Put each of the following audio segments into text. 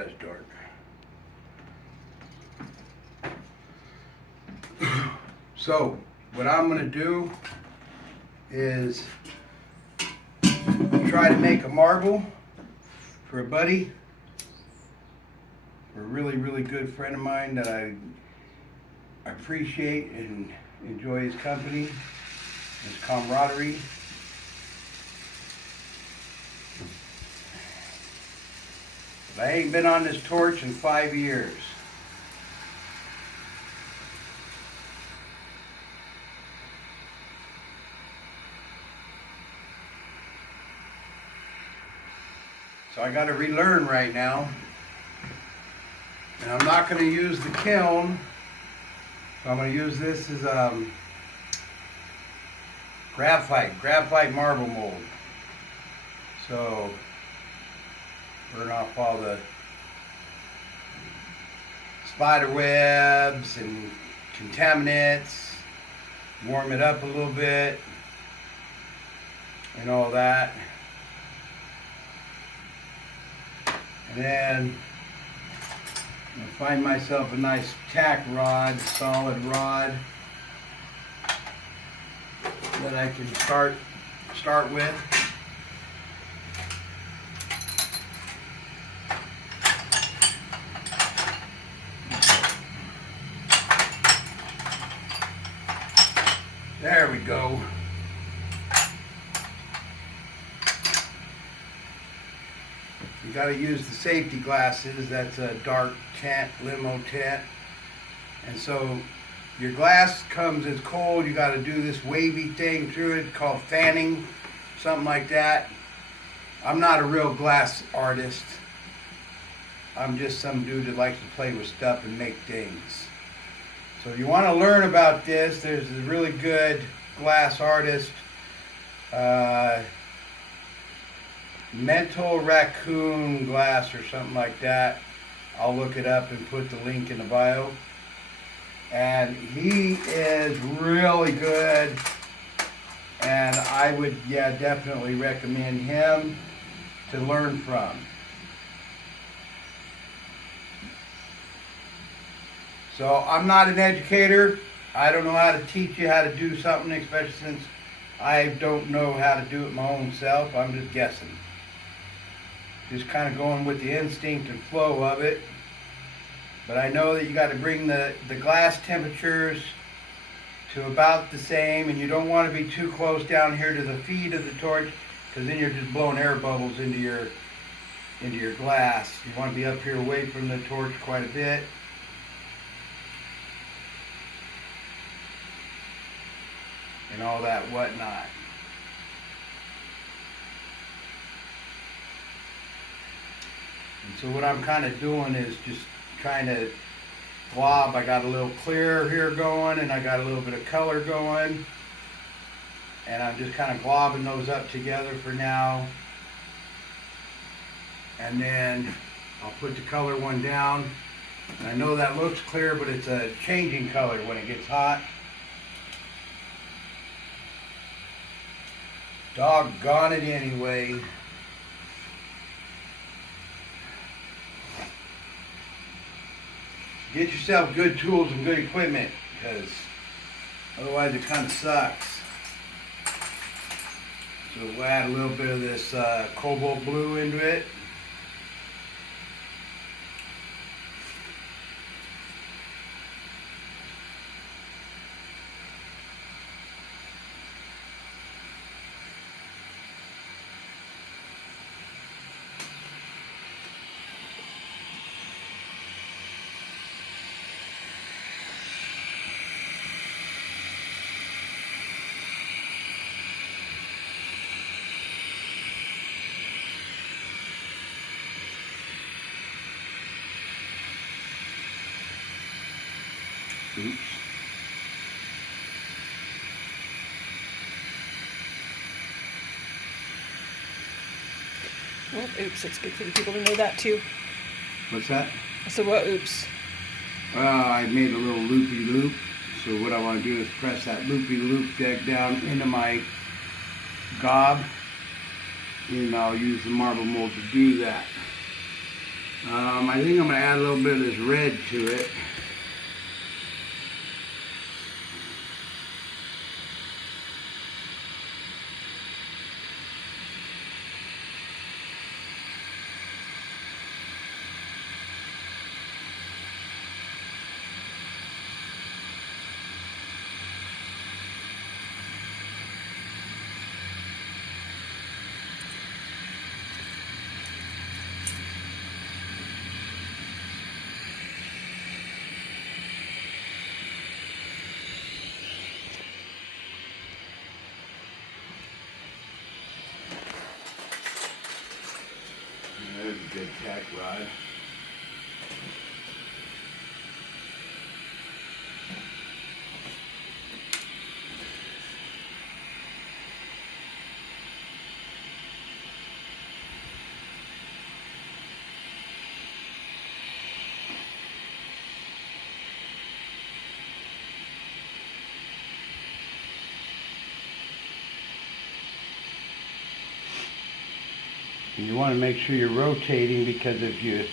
that's dark. So, what I'm going to do is try to make a marble for a buddy, for a really, really good friend of mine that I appreciate and enjoy his company, his camaraderie. But I ain't been on this torch in 5 years. So I got to relearn right now. And I'm not going to use the kiln. So I'm going to use this as graphite marble mold. So burn off all the spider webs and contaminants, warm it up a little bit, and all that. And then I'm gonna find myself a nice tack rod, solid rod that I can start with. There we go. You got to use the safety glasses. That's a dark tint, limo tint. And so your glass comes as cold. You got to do this wavy thing through it called fanning, something like that. I'm not a real glass artist. I'm just some dude that likes to play with stuff and make things. So if you want to learn about this, there's a really good glass artist, Mental Raccoon Glass or something like that. I'll look it up and put the link in the bio. And he is really good, and I would, definitely recommend him to learn from. So I'm not an educator. I don't know how to teach you how to do something, especially since I don't know how to do it my own self. I'm just guessing. Just kind of going with the instinct and flow of it. But I know that you got to bring the glass temperatures to about the same, and you don't want to be too close down here to the feed of the torch, because then you're just blowing air bubbles into your glass. You want to be up here away from the torch quite a bit. And all that whatnot. And so what I'm kind of doing is just trying to glob. I got a little clear here going, and I got a little bit of color going. And I'm just kind of globbing those up together for now. And then I'll put the color one down. And I know that looks clear, but it's a changing color when it gets hot. Doggone it anyway. Get yourself good tools and good equipment, because otherwise it kind of sucks. So we'll add a little bit of this cobalt blue into it. Oops. Well, oops, it's good for the people to know that too. What's that? So what, oops? I made a little loopy loop. So what I want to do is press that loopy loop deck down into my gob, and I'll use the marble mold to do that. I think I'm going to add a little bit of this red to it. There's a good tack rod. You want to make sure you're rotating, because if you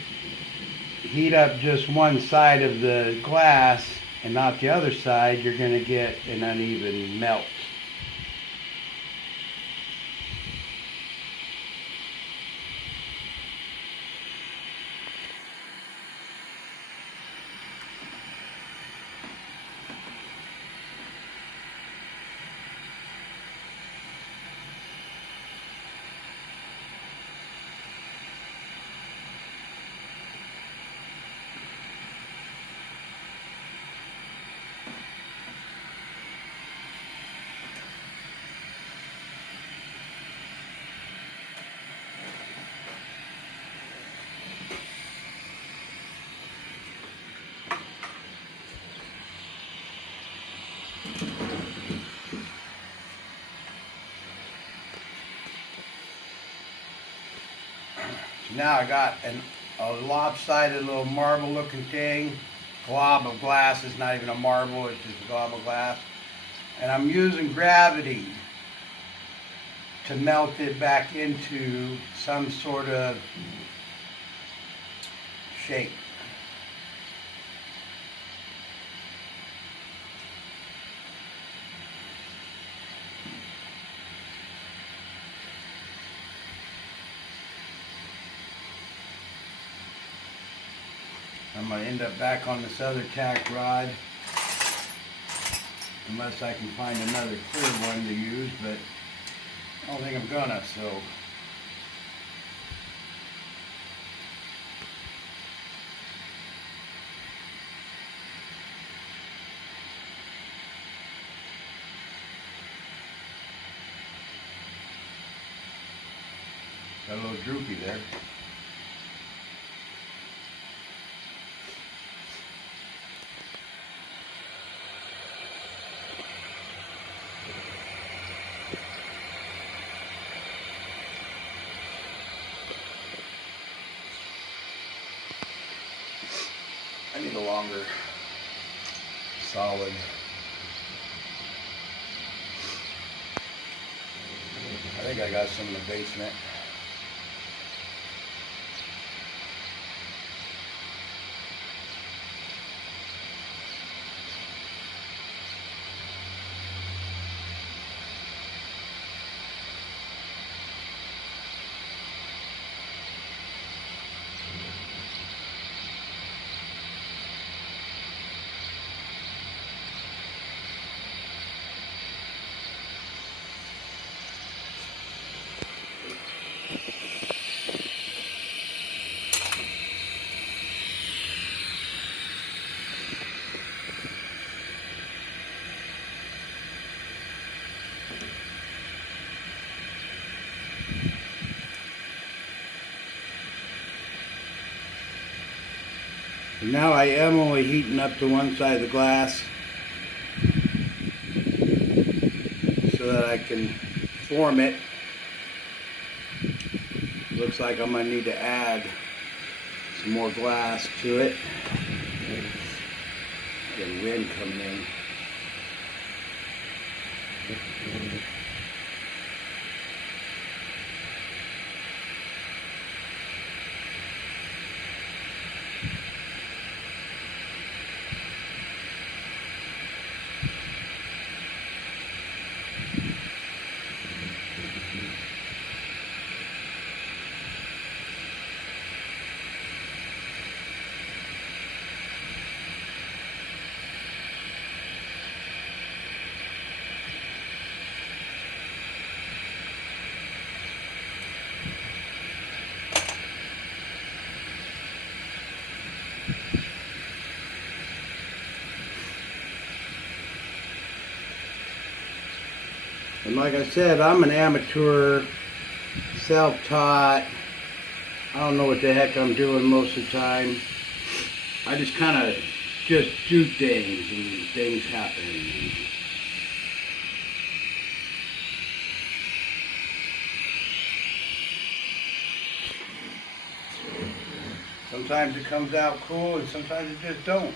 heat up just one side of the glass and not the other side, you're going to get an uneven melt. Now I got a lopsided little marble looking thing, glob of glass. It's not even a marble, it's just a glob of glass. And I'm using gravity to melt it back into some sort of shape. I'm going to end up back on this other tack rod, unless I can find another clear one to use, but I don't think I'm gonna, so. Got a little droopy there. I need a longer, solid. I think I got some in the basement. Now I am only heating up to one side of the glass so that I can form it. Looks like I'm going to need to add some more glass to it. Getting wind coming in. like I said, I'm an amateur, self-taught. I don't know what the heck I'm doing most of the time. I just kind of just do things and things happen. Sometimes it comes out cool and sometimes it just don't.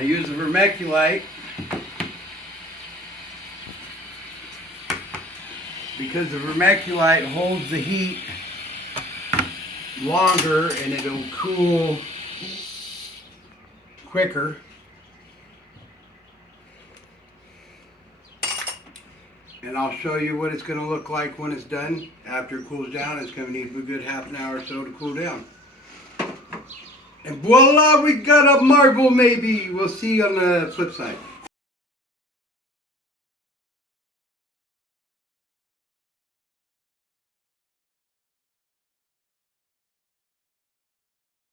I use the vermiculite because the vermiculite holds the heat longer and it'll cool quicker. And I'll show you what it's going to look like when it's done. After it cools down, it's going to need a good half an hour or so to cool down. And voila, we got a marble maybe. We'll see you on the flip side.